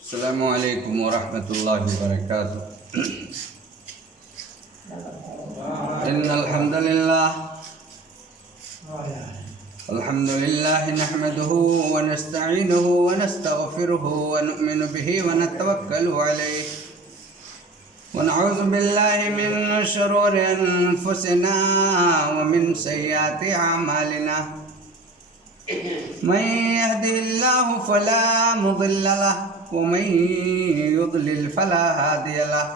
السلام علیکم ورحمۃ اللہ وبرکاتہ۔ ان الحمد للہ نحمده ونستعینه ونستغفره ونؤمن به ونتوکل علیہ ونعوذ باللہ من شرور انفسنا ومن سیئات اعمالنا من يهده الله فلا مضل له ومن يضلل فلا هادي له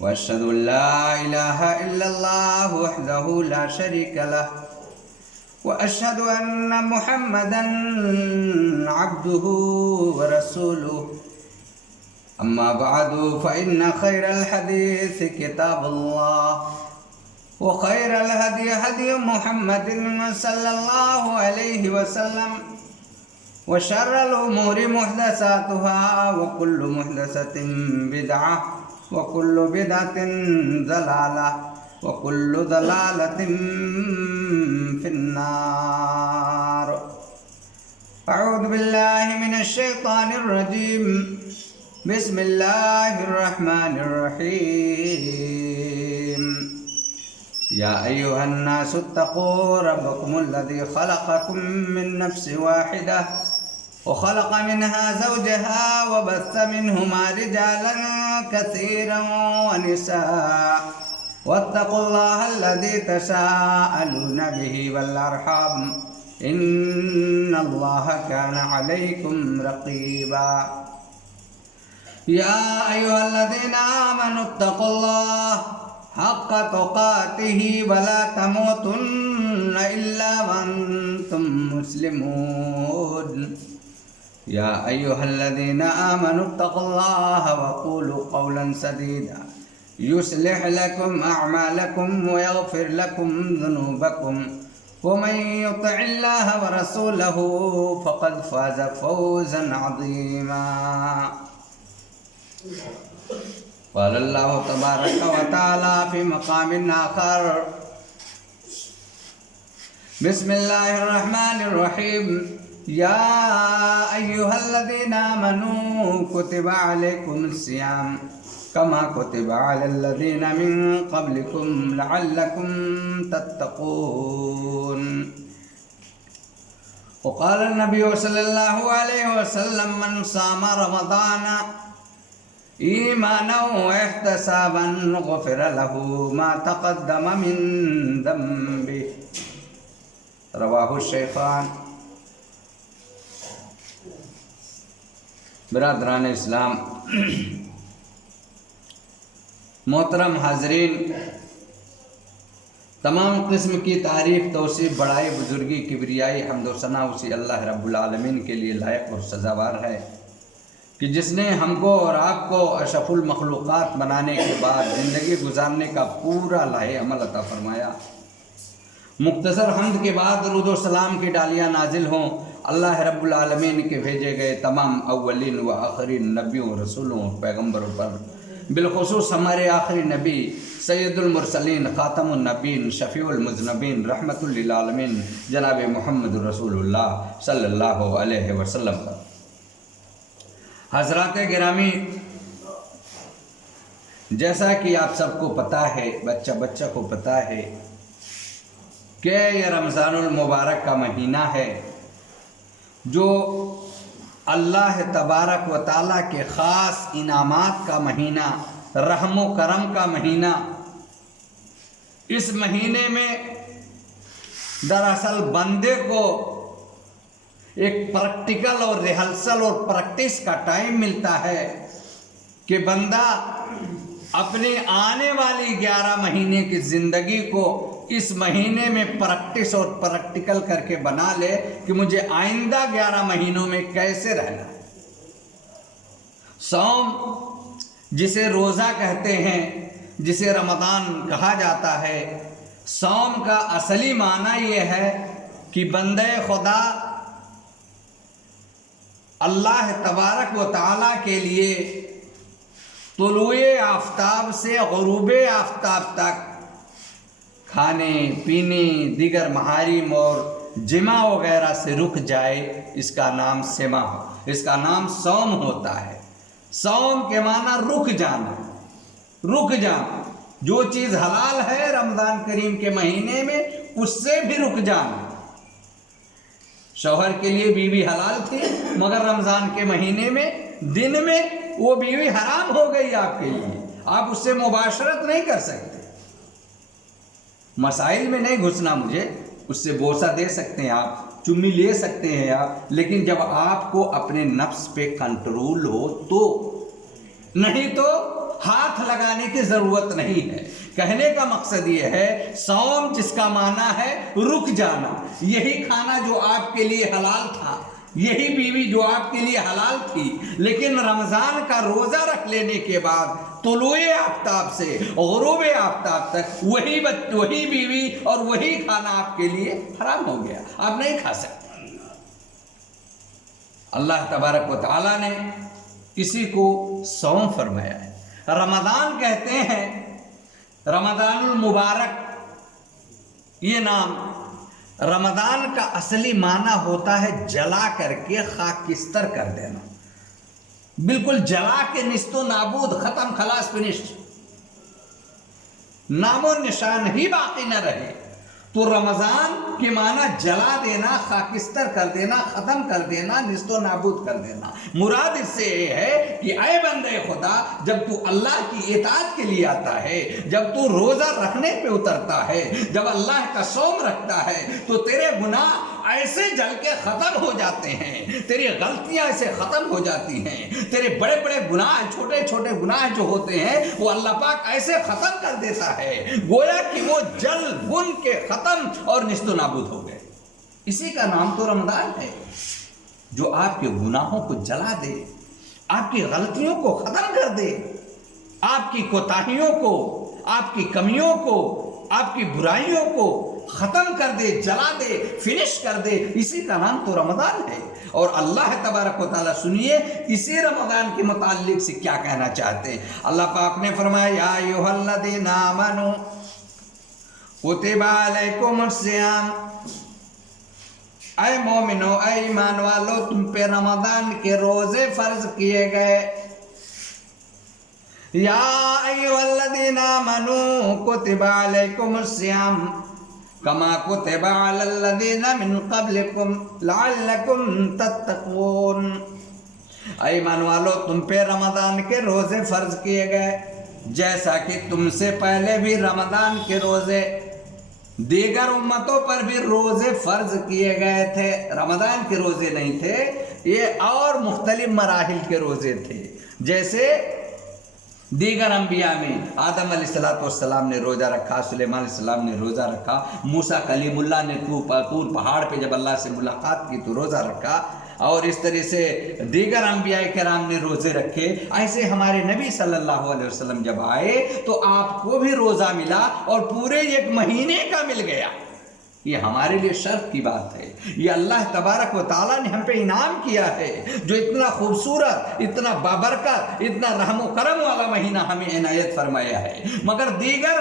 واشهد ان لا اله الا الله وحده لا شريك له واشهد ان محمدا عبده ورسوله اما بعد فان خير الحديث كتاب الله وخير الهدي هدي محمد صلى الله عليه وسلم وشر الأمور محدثاتها وكل محدثة بدعة وكل بدعة ضلالة وكل ضلالة في النار. أعوذ بالله من الشيطان الرجيم. بسم الله الرحمن الرحيم. يا أيها الناس اتقوا ربكم الذي خلقكم من نفس واحدة وخلق منها زوجها وبث منهما رجالا كثيرا ونساء واتقوا الله الذي تساءلون به والأرحام إن الله كان عليكم رقيبا. يا أيها الذين آمنوا اتقوا الله حق تقاته ولا تموتن إلا وأنتم مسلمون. يا أيها الذين آمنوا اتقوا الله وقولوا قولا سديدا يصلح لكم أعمالكم ويغفر لكم ذنوبكم ومن يطع الله ورسوله فقد فاز فوزا عظيما. قال الله تبارك وتعالى في مقام آخر. بسم الله الرحمن الرحيم. يا أيها الذين آمنوا كتب عليكم الصيام كما كتب على الذين من قبلكم لعلكم تتقون. وقال النبي صلى الله عليه وسلم من صام رمضان ایمانا واحتسابا غفر له ما تقدم من ذنبه. رواہ الشیخان. برادران اسلام، محترم حاضرین، تمام قسم کی تعریف، توصیف، بڑائی، بزرگی، کبریائی، حمد و ثنا اسی اللہ رب العالمین کے لیے لائق اور سزاوار ہے کہ جس نے ہم کو اور آپ کو اشرف المخلوقات بنانے کے بعد زندگی گزارنے کا پورا لاہ عمل عطا فرمایا. مختصر حمد کے بعد درود و سلام کی ڈالیاں نازل ہوں اللہ رب العالمین کے بھیجے گئے تمام اولین و آخرین نبیوں، رسولوں اور پیغمبروں پر، بالخصوص ہمارے آخری نبی سید المرسلین، خاتم النبین، شفیع المذنبین، رحمت للعالمین جناب محمد رسول اللہ صلی اللہ علیہ وسلم پر. حضرات گرامی، جیسا کہ آپ سب کو پتہ ہے، بچہ کو پتہ ہے کہ یہ رمضان المبارک کا مہینہ ہے جو اللہ تبارک و تعالیٰ کے خاص انعامات کا مہینہ، رحم و کرم کا مہینہ. اس مہینے میں دراصل بندے کو ایک پریکٹیکل اور ریہرسل اور پریکٹس کا ٹائم ملتا ہے کہ بندہ اپنی آنے والی 11 مہینے کی زندگی کو اس مہینے میں پریکٹس اور پریکٹیکل کر کے بنا لے کہ مجھے آئندہ 11 مہینوں میں کیسے رہنا ہے. صوم جسے روزہ کہتے ہیں، جسے رمضان کہا جاتا ہے، صوم کا اصلی معنی یہ ہے کہ بندے خدا اللہ تبارک و تعالیٰ کے لیے طلوع آفتاب سے غروب آفتاب تک کھانے پینے، دیگر محارم اور जिमा वगैरह से रुक जाए, इसका नाम सिमा, इसका नाम सौम होता है। सौम के माना रुक जाना, रुक जाना। जो चीज़ हलाल है रमज़ान करीम के महीने में, उससे भी रुक जाना। शौहर के लिए बीवी हलाल थी, मगर रमज़ान के महीने में दिन में वो बीवी हराम हो गई आपके लिए, आप उससे मुबाशरत नहीं कर सकते। मसाइल में नहीं घुसना मुझे, उससे बोसा दे सकते हैं आप, चुम्मी ले सकते हैं आप, लेकिन जब आपको अपने नफ्स पे कंट्रोल हो तो, नहीं तो हाथ लगाने की ज़रूरत नहीं है। कहने का मकसद ये है, सौम जिसका माना है रुक जाना, यही खाना जो आपके लिए हलाल था, यही बीवी जो आपके लिए हलाल थी, लेकिन रमज़ान का रोज़ा रख लेने के बाद तुलूए आफ्ताब से गुरूबे आफ्ताब तक वही बीवी और वही खाना आपके लिए हराम हो गया, आप नहीं खा सकते। अल्लाह तबारक व तआला ने इसी को सौम फरमाया है। रमज़ान कहते हैं, रमज़ानुल मुबारक, ये नाम रमज़ान का असली माना होता है जला करके खाकिस्तर कर देना, बिल्कुल जला के निस्तो नाबूद, खत्म, खलास, फिनिश, नामो निशान ही बाकी न रहे। तो रमज़ान के माना जला देना, खाकिस्तर कर देना, ख़त्म कर देना, निस्तो नाबूद कर देना। मुराद इससे ये है कि ऐ बंदे खुदा, जब तू अल्लाह की इताअत के लिए आता है, जब तू रोज़ा रखने पे उतरता है, जब अल्लाह का सौम रखता है, तो तेरे गुनाह ऐसे जल के ख़त्म हो जाते हैं, तेरी गलतियाँ ऐसे ख़त्म हो जाती हैं, तेरे बड़े बड़े गुनाह, छोटे छोटे गुनाह जो होते हैं वो अल्लाह पाक ऐसे ख़त्म कर देता है, गोया कि वो जल बुन के ख़त्म और निस्तो नाबूद हो गए। इसी का नाम तो रमज़ान है, जो आपके गुनाहों को जला दे, आपकी गलतियों को ख़त्म कर दे, आपकी कोताहियों को, आपकी कमियों को, आपकी बुराइयों को ख़त्म कर दे, जला दे, फिनिश कर दे। इसी का नाम तो रमज़ान है। और अल्लाह तबारक व तआला सुनिए इसी रमज़ान के मुताल्लिक से क्या कहना चाहते हैं। अल्लाह पाक ने फरमाया, या अय्युहल्लज़ीना आमनू कुतिबा अलैकुमुस्सियाम, ऐ मोमिनो, ऐ ईमान वालो, तुम पे रमज़ान के रोज़े फ़र्ज किए गए। या अय्युहल्लज़ीना आमनू कुतिबा अलैकुमुस्सियाम कमा कुतिबा अलल्लज़ीना मिन क़ब्लिकुम लअल्लकुम तत्तक़ून। ऐ ईमान वालो, तुम पे रमज़ान के रोज़े फ़र्ज किए गए, जैसा कि तुमसे पहले भी रमज़ान के रोज़े दीगर उम्मतों पर भी रोज़े फ़र्ज किए गए थे। रमज़ान के रोज़े नहीं थे ये, और मुख्तलिफ मराहिल के रोज़े थे। जैसे दीगर अंबिया में आदम अलैहिस्सलाम ने रोज़ा रखा, सुलेमान अलैहिस्सलाम ने रोज़ा रखा, मूसा कलीमुल्लाह ने तूर पहाड़ पे जब अल्लाह से मुलाकात की तो रोज़ा रखा, और इस तरह से दीगर अंबिया किराम ने रोज़े रखे। ऐसे हमारे नबी सल्लल्लाहु अलैहि वसल्लम जब आए तो आपको भी रोज़ा मिला और पूरे एक महीने का मिल गया। ये हमारे लिए शर्फ की बात है, ये अल्लाह तबारक व तआला ने हम पे इनाम किया है, जो इतना खूबसूरत, इतना बाबरकत, इतना रहम व करम वाला महीना हमें इनायत फरमाया है। मगर दीगर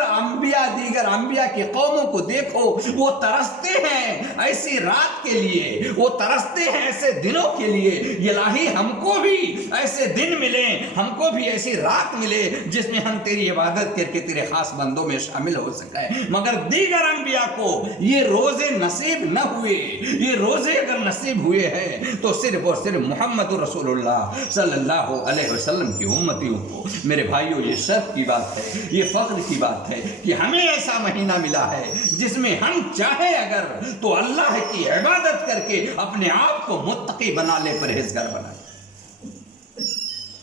अंबिया की कौमों को देखो, वो तरसते हैं ऐसी रात के लिए, वो तरसते हैं ऐसे दिनों के लिए। इलाही हमको भी ऐसे दिन मिले, हमको भी ऐसी रात मिले जिसमें हम तेरी इबादत करके तेरे खास बंदों में शामिल हो सकें। मगर दीगर अंबिया को ये रोज़े नसीब न हुए। ये रोज़े अगर नसीब हुए हैं तो सिर्फ और सिर्फ मोहम्मद रसूलुल्लाह सल्लल्लाहु अलैहि वसल्लम की उम्मतियों को। मेरे भाइयों, ये शर्फ की बात है, ये फ़ख्र की बात है कि हमें ऐसा महीना मिला है जिसमें हम चाहे अगर तो अल्लाह की इबादत करके अपने आप को मुत्तकी बना ले, परहेज़गार बना ले।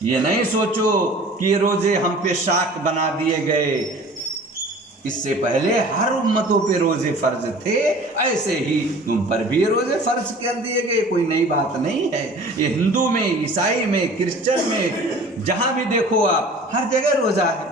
ये नहीं सोचो कि ये रोज़े हम पे शाक बना दिए गए। इससे पहले हर उम्मतों पे रोज़े फ़र्ज थे, ऐसे ही तुम पर भी रोज़े फ़र्ज कर दिए गए। कोई नई बात नहीं है। ये हिंदू में, ईसाई में, क्रिश्चियन में, जहाँ भी देखो आप, हर जगह रोज़ा है।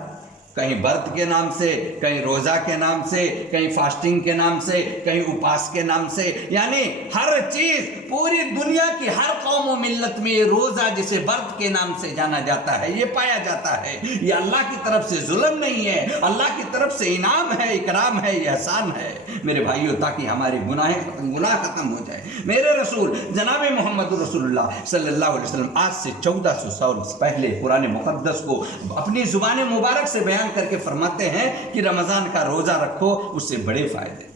کہیں برت کے نام سے، کہیں روزہ کے نام سے، کہیں فاسٹنگ کے نام سے، کہیں اپاس کے نام سے، یعنی ہر چیز پوری دنیا کی ہر قوم و ملت میں یہ روزہ جسے برت کے نام سے جانا جاتا ہے یہ پایا جاتا ہے۔ یہ اللہ کی طرف سے ظلم نہیں ہے، اللہ کی طرف سے انعام ہے، اکرام ہے، احسان ہے میرے بھائیوں، تاکہ ہماری گناہ ختم ہو جائے۔ میرے رسول جناب محمد رسول اللہ صلی اللہ علیہ وسلم آج سے 1400 سال پہلے قرآن مقدس کو اپنی زبان مبارک سے بیان کر کے فرماتے ہیں کہ رمضان کا روزہ رکھو، اس سے بڑے فائدے۔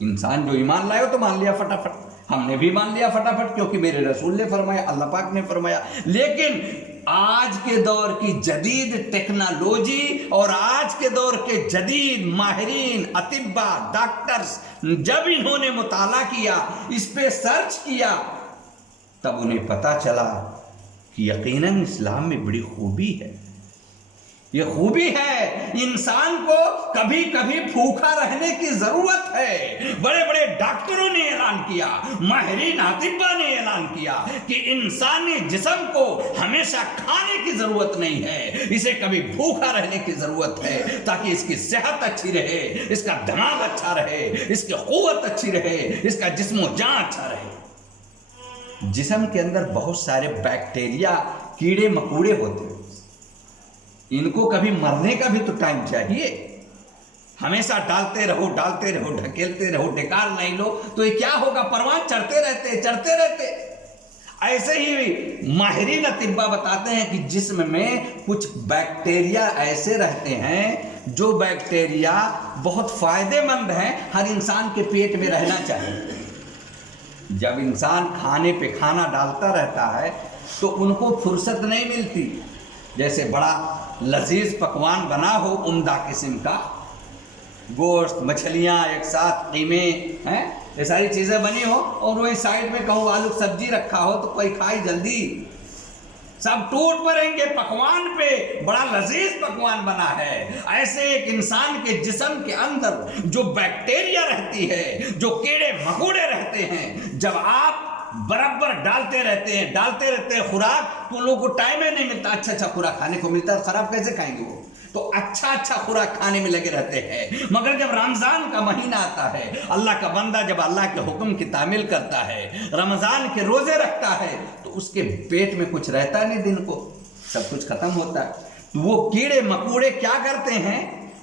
انسان جو ایمان لائے ہو تو مان لیا فٹافٹ، ہم نے بھی مان لیا فٹافٹ کیونکہ میرے رسول نے فرمایا، اللہ پاک نے فرمایا۔ لیکن آج کے دور کی جدید ٹیکنالوجی اور آج کے دور کے جدید ماہرین اطباء ڈاکٹرز جب انہوں نے مطالعہ کیا، اس پہ سرچ کیا، تب انہیں پتہ چلا کہ یقیناً اسلام میں بڑی خوبی ہے۔ یہ خوبی ہے انسان کو کبھی کبھی بھوکا رہنے کی ضرورت ہے۔ بڑے بڑے ڈاکٹروں نے اعلان کیا، ماہرین اطباء نے اعلان کیا کہ انسانی جسم کو ہمیشہ کھانے کی ضرورت نہیں ہے، اسے کبھی بھوکا رہنے کی ضرورت ہے تاکہ اس کی صحت اچھی رہے، اس کا دماغ اچھا رہے، اس کی قوت اچھی رہے، اس کا جسم و جان اچھا رہے۔ جسم کے اندر بہت سارے بیکٹیریا، کیڑے مکوڑے ہوتے ہیں، ان کو کبھی مرنے کا بھی تو ٹائم چاہیے۔ ہمیشہ ڈالتے رہو ڈھکیلتے رہو، ڈکار نہیں لو تو یہ کیا ہوگا؟ پروان چڑھتے رہتے۔ ایسے ہی ماہرین اطباء بتاتے ہیں کہ جسم میں کچھ بیکٹیریا ایسے رہتے ہیں جو بیکٹیریا بہت فائدے مند ہیں، ہر انسان کے پیٹ میں رہنا چاہیے۔ جب انسان کھانے پہ کھانا ڈالتا رہتا ہے تو ان کو فرصت نہیں ملتی، جیسے بڑا لذیذ پکوان بنا ہو، عمدہ قسم کا گوشت، مچھلیاں ایک ساتھ، قیمے ہیں، یہ ساری چیزیں بنی ہو اور وہی سائڈ میں کہوں آلو سبزی رکھا ہو تو کوئی کھائی جلدی، سب ٹوٹ پڑیں گے پکوان پہ، بڑا لذیذ پکوان بنا ہے۔ ایسے ایک انسان کے جسم کے اندر جو بیکٹیریا رہتی ہے، جو کیڑے مکوڑے رہتے ہیں، جب آپ برابر ڈالتے رہتے ہیں خوراک، تو ان لوگوں کو ٹائم ہی نہیں ملتا اچھا خوراک کھانے کو ملتا ہے، خراب کیسے کھائیں گے وہ؟ تو اچھا خوراک کھانے میں لگے رہتے ہیں۔ مگر جب رمضان کا مہینہ آتا ہے، اللہ کا بندہ جب اللہ کے حکم کی تعمیل کرتا ہے، رمضان کے روزے رکھتا ہے، تو اس کے پیٹ میں کچھ رہتا نہیں، دن کو سب کچھ ختم ہوتا ہے۔ تو وہ کیڑے مکوڑے کیا کرتے ہیں؟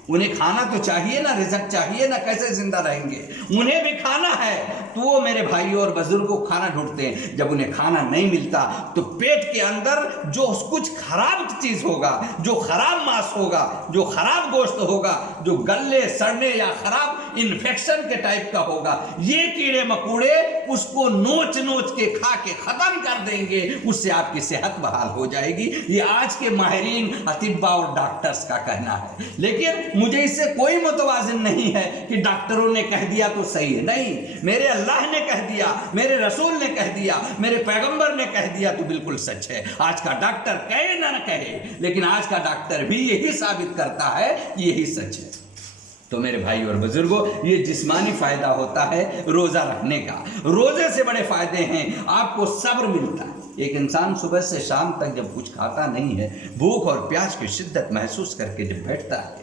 انہیں کھانا تو چاہیے نا، رزق چاہیے نا، کیسے زندہ رہیں گے؟ انہیں بھی کھانا ہے، تو وہ میرے بھائیوں اور بزرگوں کھانا ڈھونڈتے ہیں۔ جب انہیں کھانا نہیں ملتا تو پیٹ کے اندر جو کچھ خراب چیز ہوگا، جو خراب ماس ہوگا، جو خراب گوشت ہوگا، جو گلے سڑنے یا خراب انفیکشن کے ٹائپ کا ہوگا، یہ کیڑے مکوڑے اس کو نوچ کے کھا کے ختم کر دیں گے، اس سے آپ کی صحت بحال ہو جائے گی۔ یہ آج کے ماہرین اطباء اور ڈاکٹرز کا کہنا ہے، لیکن مجھے اس سے کوئی متوازن نہیں ہے کہ ڈاکٹروں نے کہہ دیا تو صحیح ہے، نہیں، میرے اللہ نے کہہ دیا، میرے رسول نے کہہ دیا، میرے پیغمبر نے کہہ دیا تو بالکل سچ ہے۔ آج کا ڈاکٹر کہے نہ کہے، لیکن آج کا ڈاکٹر بھی یہی ثابت کرتا ہے کہ یہی سچ ہے۔ تو میرے بھائی اور بزرگوں، یہ جسمانی فائدہ ہوتا ہے روزہ رکھنے کا۔ روزے سے بڑے فائدے ہیں، آپ کو صبر ملتا ہے۔ ایک انسان صبح سے شام تک جب کچھ کھاتا نہیں ہے، بھوک اور پیاس کی شدت محسوس کر کے جب بیٹھتا ہے،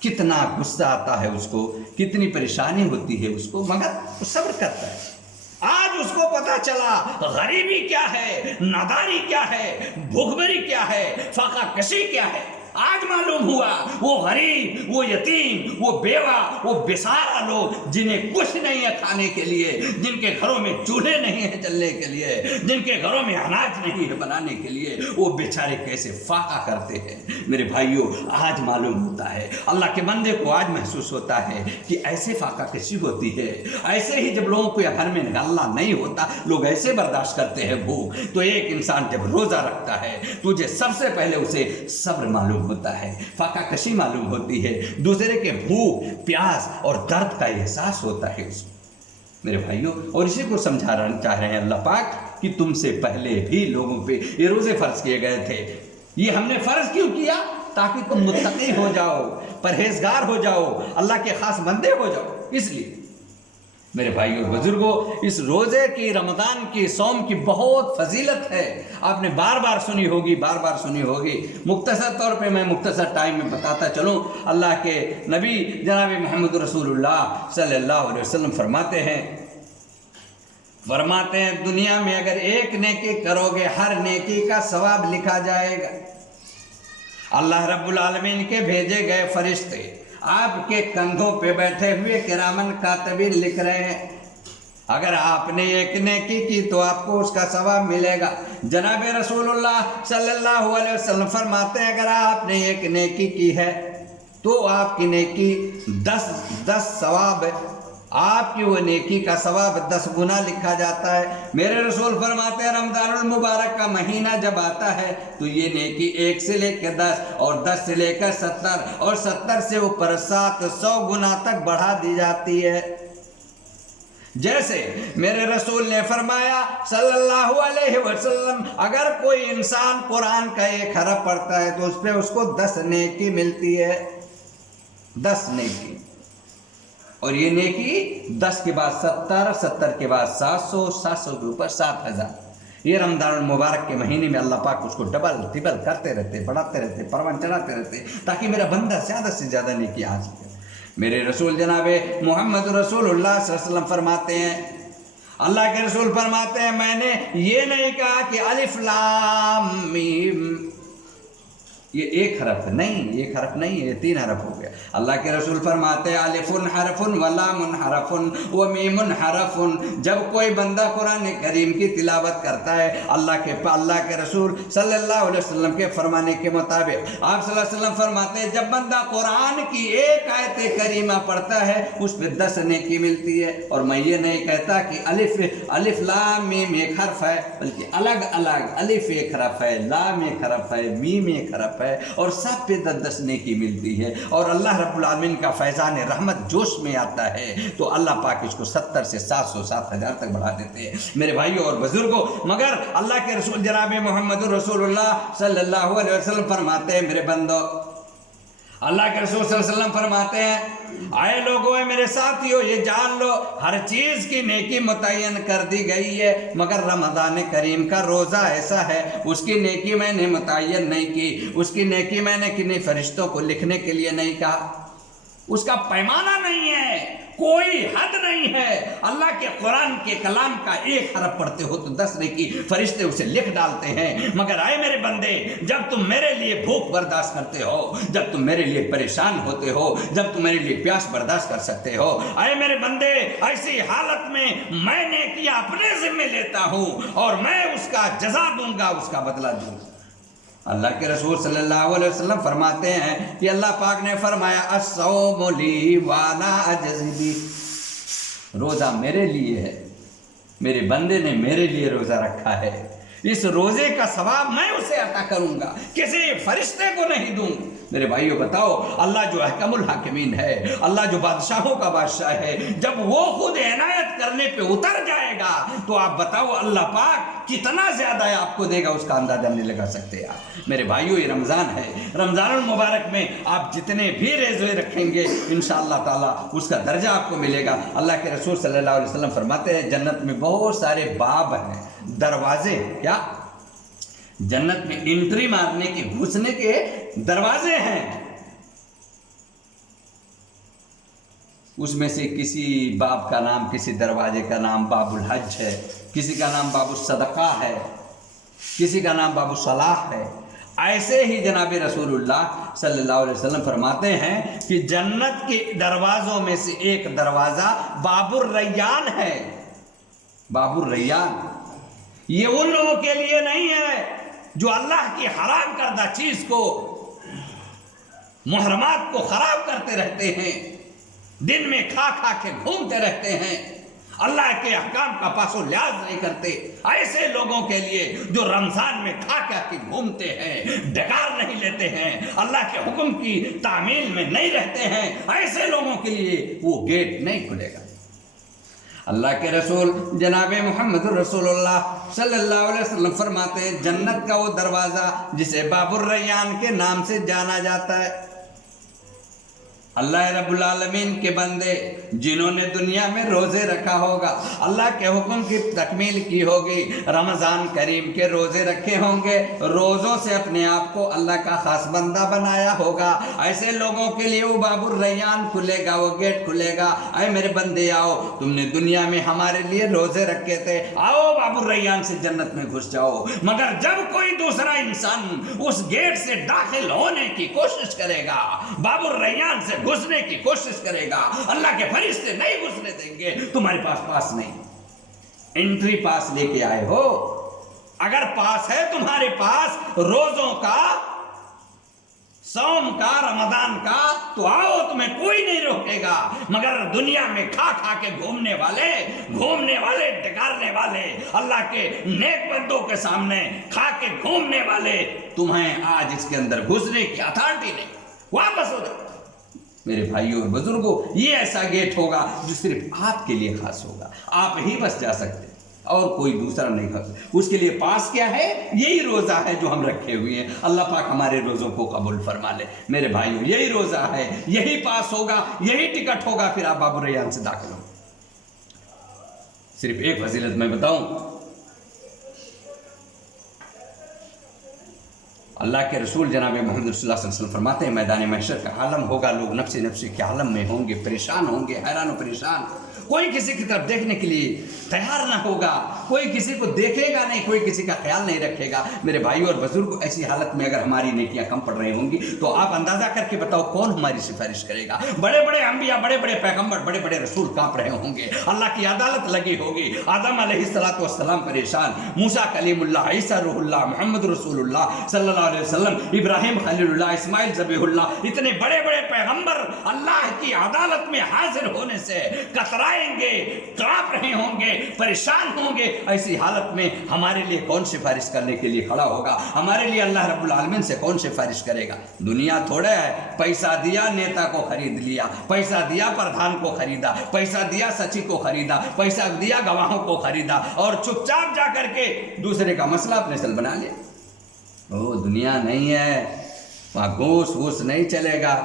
کتنا غصہ آتا ہے اس کو، کتنی پریشانی ہوتی ہے اس کو، مگر وہ صبر کرتا ہے۔ آج اس کو پتا چلا غریبی کیا ہے، ناداری کیا ہے، بھوکمری کیا ہے، فاقہ کشی کیا ہے۔ آج معلوم ہوا وہ غریب، وہ یتیم، وہ بیوہ، وہ بیسارہ لوگ جنہیں کچھ نہیں ہے کھانے کے لیے، جن کے گھروں میں چولہے نہیں ہیں چلنے کے لیے، جن کے گھروں میں اناج نہیں ہے بنانے کے لیے، وہ بیچارے کیسے فاقہ کرتے ہیں۔ میرے بھائیوں، آج معلوم ہوتا ہے، اللہ کے بندے کو آج محسوس ہوتا ہے کہ ایسے فاقہ کشی ہوتی ہے۔ ایسے ہی جب لوگوں کو گھر میں نکلنا نہیں ہوتا، لوگ ایسے برداشت کرتے ہیں بھوک۔ تو ایک انسان جب روزہ رکھتا ہے، تجھے سب سے پہلے اسے صبر معلوم ہوتا ہے، فاقہ کشی معلوم ہوتی ہے، دوسرے کے بھوک، پیاس اور درد کا احساس ہوتا ہے اس کو۔ میرے بھائیوں، اور اسی کو سمجھانا چاہ رہے ہیں اللہ پاک کہ تم سے پہلے بھی لوگوں پہ یہ روزے فرض کیے گئے تھے۔ یہ ہم نے فرض کیوں کیا؟ تاکہ تم متقی ہو جاؤ، پرہیزگار ہو جاؤ، اللہ کے خاص بندے ہو جاؤ۔ اس لیے میرے بھائیوں اور بزرگوں، اس روزے کی، رمضان کی صوم کی بہت فضیلت ہے، آپ نے بار بار سنی ہوگی، بار بار سنی ہوگی۔ مختصر طور پہ میں مختصر ٹائم میں بتاتا چلوں۔ اللہ کے نبی جناب محمد رسول اللہ صلی اللہ علیہ وسلم فرماتے ہیں دنیا میں اگر ایک نیکی کرو گے، ہر نیکی کا ثواب لکھا جائے گا۔ اللہ رب العالمین کے بھیجے گئے فرشتے آپ کے کندھوں پہ بیٹھے ہوئے کرامن کاتبین لکھ رہے ہیں۔ اگر آپ نے ایک نیکی کی تو آپ کو اس کا ثواب ملے گا۔ جناب رسول اللہ صلی اللہ علیہ وسلم فرماتے ہیں اگر آپ نے ایک نیکی کی ہے تو آپ کی نیکی 10 ثواب ہے، آپ کی وہ نیکی کا ثواب 10 گنا لکھا جاتا ہے۔ میرے رسول فرماتے ہیں رمضان المبارک کا مہینہ جب آتا ہے تو یہ نیکی 1 سے لے کے 10 اور 10 سے لے کر 70 اور 70 سے اوپر 700 گنا تک بڑھا دی جاتی ہے۔ جیسے میرے رسول نے فرمایا صلی اللہ علیہ وسلم اگر کوئی انسان قرآن کا 1 حرف پڑھتا ہے تو اس پہ اس کو 10 نیکی ملتی ہے، 10 نیکی۔ اور یہ نیکی 10 کے بعد 70، 70 کے بعد 700، 700 کے اوپر 7000۔ یہ رمضان المبارک کے مہینے میں اللہ پاک اس کو ڈبل ٹربل کرتے رہتے، بڑھاتے رہتے، پروان چڑھاتے رہتے تاکہ میرا بندہ زیادہ سے زیادہ نیکی حاصل کرے۔ میرے رسول جناب محمد رسول اللہ صلی اللہ علیہ وسلم فرماتے ہیں، اللہ کے رسول فرماتے ہیں میں نے یہ نہیں کہا کہ الف لام میم یہ 1 حرف ہے، نہیں، 1 حرف نہیں ہے، یہ 3 حرف ہو گیا۔ اللہ کے رسول فرماتے ہیں الف حرف و لام حرف و میم حرف۔ جب کوئی بندہ قرآن کریم کی تلاوت کرتا ہے اللہ کے رسول صلی اللہ علیہ وسلم کے فرمانے کے مطابق آپ صلی اللہ علیہ وسلم فرماتے ہیں جب بندہ قرآن کی 1 آیت کریمہ پڑھتا ہے اس پہ 10 نیکی ملتی ہے۔ اور میں یہ نہیں کہتا کہ الف لام میم 1 حرف ہے، بلکہ الگ الگ الف 1 حرف ہے، لام 1 حرف ہے، میم 1 حرف ہے، اور سب پہ 10 نیکی ملتی ہے۔ اور اللہ رب العالمین کا فیضان رحمت جوش میں آتا ہے تو اللہ پاک اس کو 70 سے 700 7000 تک بڑھا دیتے ہیں۔ میرے بھائیوں اور بزرگوں، مگر اللہ کے رسول جناب محمد رسول اللہ صلی اللہ علیہ وسلم فرماتے ہیں میرے بندو، اللہ کے رسول صلی اللہ علیہ وسلم فرماتے ہیں آئے لوگوں، میرے ساتھیوں، یہ جان لو ہر چیز کی نیکی متعین کر دی گئی ہے مگر رمضان کریم کا روزہ ایسا ہے اس کی نیکی میں نے متعین نہیں کی، اس کی نیکی میں نے کنہیں فرشتوں کو لکھنے کے لیے نہیں کہا، اس کا پیمانہ نہیں ہے، کوئی حد نہیں ہے۔ اللہ کے قرآن کے کلام کا 1 حرف پڑھتے ہو تو 10 نیکی فرشتے اسے لکھ ڈالتے ہیں۔ مگر آئے میرے بندے، جب تم میرے لیے بھوک برداشت کرتے ہو، جب تم میرے لیے پریشان ہوتے ہو، جب تم میرے لیے پیاس برداشت کر سکتے ہو، آئے میرے بندے، ایسی حالت میں نیکی اپنے ذمہ لیتا ہوں اور میں اس کا جزا دوں گا، اس کا بدلہ دوں گا۔ اللہ کے رسول صلی اللہ علیہ وسلم فرماتے ہیں کہ اللہ پاک نے فرمایا الصوم لی وانا اجزی بی، روزہ میرے لیے ہے، میرے بندے نے میرے لیے روزہ رکھا ہے، اس روزے کا ثواب میں اسے عطا کروں گا، کسی فرشتے کو نہیں دوں گا۔ میرے بھائیو بتاؤ، اللہ جو احکم الحاکمین ہے، اللہ جو بادشاہوں کا بادشاہ ہے، جب وہ خود عنایت کرنے پہ اتر جائے گا تو آپ بتاؤ اللہ پاک کتنا زیادہ آپ کو دے گا، اس کا اندازہ نہیں لگا سکتے آپ۔ میرے بھائیو، یہ رمضان ہے، رمضان المبارک میں آپ جتنے بھی روزے رکھیں گے انشاءاللہ تعالیٰ اس کا درجہ آپ کو ملے گا۔ اللہ کے رسول صلی اللہ علیہ وسلم فرماتے ہیں جنت میں بہت سارے باب ہیں، دروازے، کیا جنت میں انٹری مارنے کے، گھسنے کے دروازے ہیں، اس میں سے کسی باب کا نام، کسی دروازے کا نام باب الحج ہے، کسی کا نام باب الصدقہ ہے، کسی کا نام باب الصلاح ہے۔ ایسے ہی جناب رسول اللہ صلی اللہ علیہ وسلم فرماتے ہیں کہ جنت کے دروازوں میں سے ایک دروازہ باب الریان ہے۔ باب الریان یہ ان لوگوں کے لیے نہیں ہے جو اللہ کی حرام کردہ چیز کو، محرمات کو خراب کرتے رہتے ہیں، دن میں کھا کھا کے گھومتے رہتے ہیں، اللہ کے احکام کا پاس و لحاظ نہیں کرتے۔ ایسے لوگوں کے لیے جو رمضان میں کھا کھا کے گھومتے ہیں، ڈکار نہیں لیتے ہیں، اللہ کے حکم کی تعمیل میں نہیں رہتے ہیں، ایسے لوگوں کے لیے وہ گیٹ نہیں کھلے گا۔ اللہ کے رسول جناب محمد رسول اللہ صلی اللہ علیہ وسلم فرماتے ہیں جنت کا وہ دروازہ جسے باب الریان کے نام سے جانا جاتا ہے، अल्लाह रब्बुल आलमीन के बंदे जिन्होंने दुनिया में रोज़े रखा होगा, अल्लाह के हुक्म की तकमील की होगी, रमज़ान करीम के रोज़े रखे होंगे, रोज़ों से अपने आप को अल्लाह का खास बंदा बनाया होगा, ऐसे लोगों के लिए वो बाबुर रैयान खुलेगा, वो गेट खुलेगा, अरे मेरे बंदे आओ, तुमने दुनिया में हमारे लिए रोज़े रखे थे, आओ बाबुर रैयान से जन्नत में घुस जाओ। मगर जब कोई दूसरा इंसान उस गेट से दाखिल होने की कोशिश करेगा, बाबुर रैयान से घुसने की कोशिश करेगा, अल्लाह के फरिश्ते नहीं घुसने देंगे। तुम्हारे पास नहीं, एंट्री पास लेके आए हो, अगर पास है तुम्हारे पास रोजों का, सौम का, रमजान का, तो आओ, तुम्हें कोई नहीं रोकेगा। मगर दुनिया में खा खा के घूमने वाले डकारने वाले, अल्लाह के नेक बंदों के सामने खा के घूमने वाले, तुम्हें आज इसके अंदर घुसने की अथॉरिटी नहीं। वापस हो जाओ मेरे भाइयों और बुजुर्गों। ये ऐसा गेट होगा जो सिर्फ आपके लिए खास होगा, आप ही बस जा सकते और कोई दूसरा नहीं खा सकता। उसके लिए पास क्या है? यही रोज़ा है जो हम रखे हुए हैं। अल्लाह पाक हमारे रोज़ों को कबूल फरमा ले। मेरे भाइयों, यही रोज़ा है, यही पास होगा, यही टिकट होगा, फिर आप बाबुर रैयान से दाखिल हो। सिर्फ एक फजीलत मैं बताऊं, अल्लाह के रसूल जनाब मोहम्मद रसूलुल्लाह सल्लल्लाहु अलैहि वसल्लम फरमाते हैं, मैदान महशर का आलम होगा, लोग नफ्सी नफ्सी के आलम में होंगे, परेशान होंगे, हैरान परेशान, कोई किसी की तरफ देखने के लिए तैयार ना होगा, कोई किसी को देखेगा नहीं, कोई किसी का ख्याल नहीं रखेगा। मेरे भाई और बुजुर्ग, ऐसी हालत में अगर हमारी नेकियां कम पड़ रही होंगी तो आप अंदाजा करके बताओ कौन हमारी सिफारिश करेगा? बड़े बड़े अंबिया, बड़े बड़े पैगंबर, बड़े बड़े रसूल कांप रहे होंगे, अल्लाह की अदालत लगी होगी। आदम अलैहिस्सलातु वस्सलाम परेशान, मूसा कलीमुल्लाह, ईसा रूहुल्लाह, मोहम्मद रसूलुल्लाह सल्लल्लाहु अलैहि वसल्लम, इब्राहिम खलीलुल्लाह, इस्माइल ज़बीहुल्लाह, इतने बड़े बड़े पैगंबर अल्लाह की अदालत में हाजिर होने से कतराएंगे, कांप रहे होंगे, परेशान होंगे। ऐसी हालत में हमारे लिए कौन सिफारिश करने के लिए खड़ा होगा? हमारे लिए अल्लाह रब्बुल आलमीन से कौन सिफारिश करेगा? दुनिया थोड़ा है, पैसा दिया नेता को खरीद लिया, पैसा दिया प्रधान को खरीदा, पैसा दिया सचिव को खरीदा, पैसा दिया गवाहों को खरीदा और चुपचाप जा करके दूसरे का मसला अपने से बना लिया। वो दुनिया नहीं है, वहाँ घूस वूस नहीं चलेगा।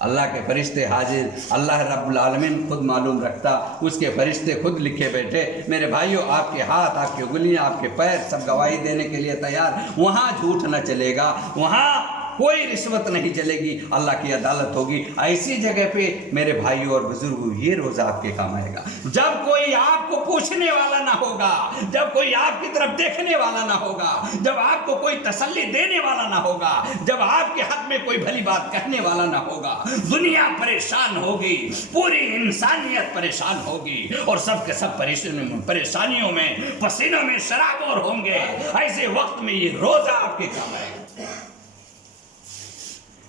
अल्लाह के फरिश्ते हाजिर, अल्लाह रब्बुल आलमीन खुद मालूम रखता, उसके फरिश्ते खुद लिखे बैठे। मेरे भाइयों, आपके हाथ, आपकी उंगलियां, आपके पैर सब गवाही देने के लिए तैयार। वहाँ झूठ न चलेगा, वहाँ कोई रिश्वत नहीं चलेगी, अल्लाह की अदालत होगी। ऐसी जगह पे मेरे भाइयों और बुजुर्गों, ये रोज़ा आपके काम आएगा जब कोई आपको पूछने वाला ना होगा, जब कोई आपकी तरफ देखने वाला ना होगा, जब आपको कोई तसल्ली देने वाला ना होगा, जब आपके हक में कोई भली बात कहने वाला ना होगा। दुनिया परेशान होगी, पूरी इंसानियत परेशान होगी और सब के सब परेशानियों में, पसीनों में शराबोर होंगे। ऐसे वक्त में ये रोज़ा आपके काम आएगा।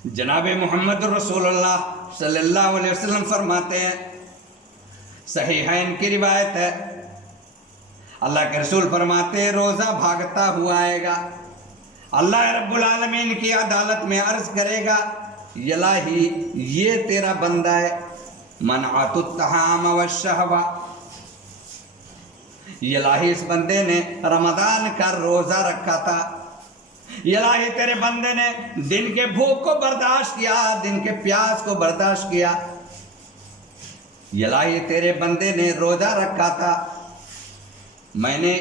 जनाब मोहम्मद रसूलुल्लाह सल्लल्लाहु अलैहि वसल्लम फरमाते हैं, सहीहैन की रिवायत है, अल्लाह के रसूल फरमाते हैं, रोज़ा भागता हुआ आएगा, अल्लाह रब्बुल आलमीन की अदालत में अर्ज करेगा, इलाही ये तेरा बंदा है, मनअतुत तहाम व शहवा, इलाही इस बंदे ने रमज़ान का रोज़ा रखा था, इलाही तेरे बंदे ने दिन के भूख को बर्दाश्त किया, दिन के प्यास को बर्दाश्त किया, इलाही तेरे बंदे ने रोज़ा रखा था, मैंने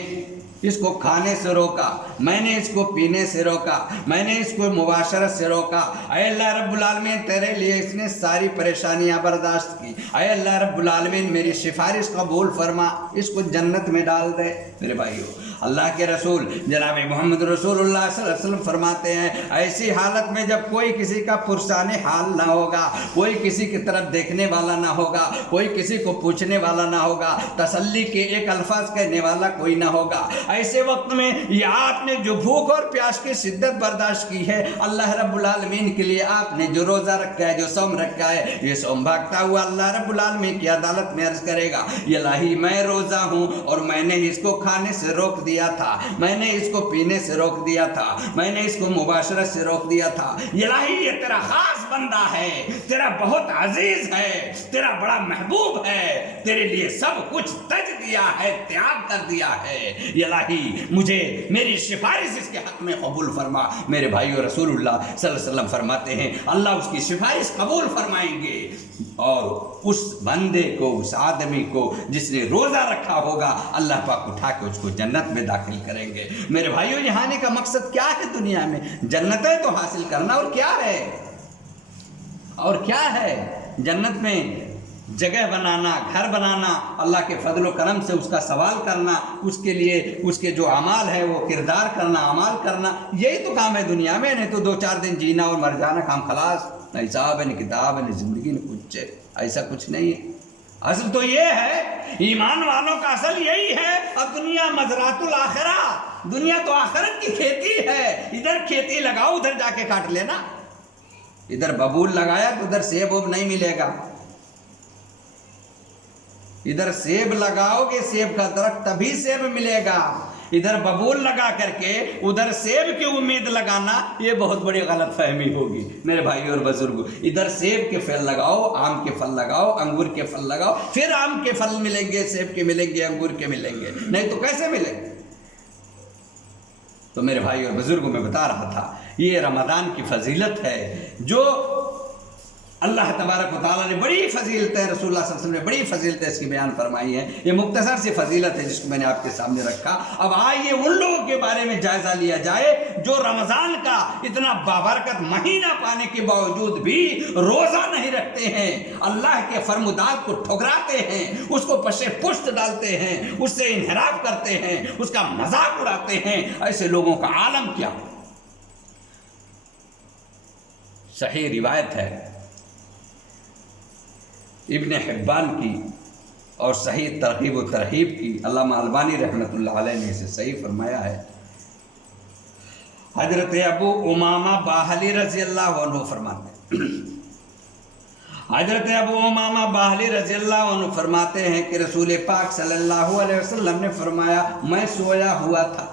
इसको खाने से रोका, मैंने इसको पीने से रोका, मैंने इसको मुबाशरत से रोका। ऐ अल्लाह रब्बुल आलमीन, तेरे लिए इसने सारी परेशानियां बर्दाश्त की। ऐ अल्लाह रब्बुल आलमीन, मेरी सिफारिश कबूल फरमा, इसको जन्नत में डाल दे। मेरे भाइयों, अल्लाह के रसूल जनाब मोहम्मद रसूलुल्लाह सल्लल्लाहु अलैहि वसल्लम फरमाते हैं, ऐसी हालत में जब कोई किसी का पुरसाने हाल ना होगा, कोई किसी की तरफ देखने वाला ना होगा, कोई किसी को पूछने वाला ना होगा, तसल्ली के एक अल्फाज कहने वाला कोई ना होगा, ऐसे वक्त में ये आपने जो भूख और प्यास की शिद्दत बर्दाश्त की है, अल्लाह रब्बुल आलमीन के लिए आपने जो रोज़ा रखा है, जो सौम रखा है, ये सौम भागता हुआ अल्लाह रब्बुल आलमीन की अदालत में अर्ज करेगा, इलाही मैं रोज़ा हूँ और मैंने इसको खाने से रोक दिया, दिया था, मैंने इसको पीने से रोक दिया था, मैंने इसको मुबाशरत से रोक दिया था। इलाही ये तेरा खास बंदा है, तेरा बहुत अजीज है, तेरा बड़ा महबूब है, तेरे लिए सब कुछ तज दिया है, त्याग कर दिया है। इलाही मुझे मेरी सिफारिश इसके हक में कबूल फरमा। मेरे भाइयों, रसूलुल्लाह सल्लल्लाहु अलैहि वसल्लम फरमाते हैं अल्लाह उसकी सिफारिश कबूल फरमाएंगे और उस बंदे को, उस आदमी को जिसने रोज़ा रखा होगा, अल्लाह पाक उठा के उसको जन्नत में दाखिल करेंगे। मेरे भाइयों, यहाँ आने का मकसद क्या है दुनिया में? जन्नतें तो हासिल करना, और क्या है? और क्या है? जन्नत में जगह बनाना, घर बनाना, अल्लाह के फजल करम से उसका सवाल करना, उसके लिए उसके जो अमाल है वो किरदार करना, अमाल करना, यही तो काम है दुनिया में। नहीं तो 2-4 दिन जीना और मर जाना, काम खलास। न हिसाब है, न किताब है, न जिंदगी, न कुछ, ऐसा कुछ नहीं है। असल तो ये है, ईमान वालों का असल यही है। अब दुनिया मजरातुल आखिरा, दुनिया तो आखिरत की खेती है। इधर खेती लगाओ, उधर जाके काट लेना। इधर बबूल लगाया तो उधर सेब वोब नहीं मिलेगा। इधर सेब लगाओगे, सेब का दरख्त तभी सेब मिलेगा। इधर बबूल लगा करके उधर सेब की उम्मीद लगाना, ये बहुत बड़ी गलत फहमी होगी मेरे भाई और बुजुर्गों। इधर सेब के फल लगाओ, आम के फल लगाओ, अंगूर के फल लगाओ, फिर आम के फल मिलेंगे, सेब के मिलेंगे, अंगूर के मिलेंगे, नहीं तो कैसे मिलेंगे? तो मेरे भाई और बुजुर्गों, मैं बता रहा था, ये रमज़ान की फजीलत है जो अल्लाह तबारक व तआला ने बड़ी फजीलत है, रसूलुल्लाह सल्लल्लाहु अलैहि वसल्लम ने बड़ी फजीलत इसकी बयान फरमाई है। ये मुख्तसर सी फजीलत है जिसको मैंने आपके सामने रखा। अब आइए उन लोगों के बारे में जायजा लिया जाए जो रमज़ान का इतना बाबरकत महीना पाने के बावजूद भी रोज़ा नहीं रखते हैं, अल्लाह के फरमुदात को ठुकराते हैं, उसको पशे पुष्ट डालते हैं, उससे इन्हिराफ करते हैं, उसका मजाक उड़ाते हैं। ऐसे लोगों का आलम क्या? सही रिवायत है इब्न हिब्बान की और सही तरगीब व तरहीब की, अल्लामा अलबानी रहमतुल्लाह अलैह ने इसे सही फरमाया है। हजरत अबू उमामा बाहली रज़ी अल्लाह अन्हु फरमाते हैं, हजरत अबू उमामा बाहली रज़ी अल्लाह अन्हु फरमाते हैं कि रसूल पाक सल्लल्लाहु अलैहि वसल्लम ने फरमाया, मैं सोया हुआ था,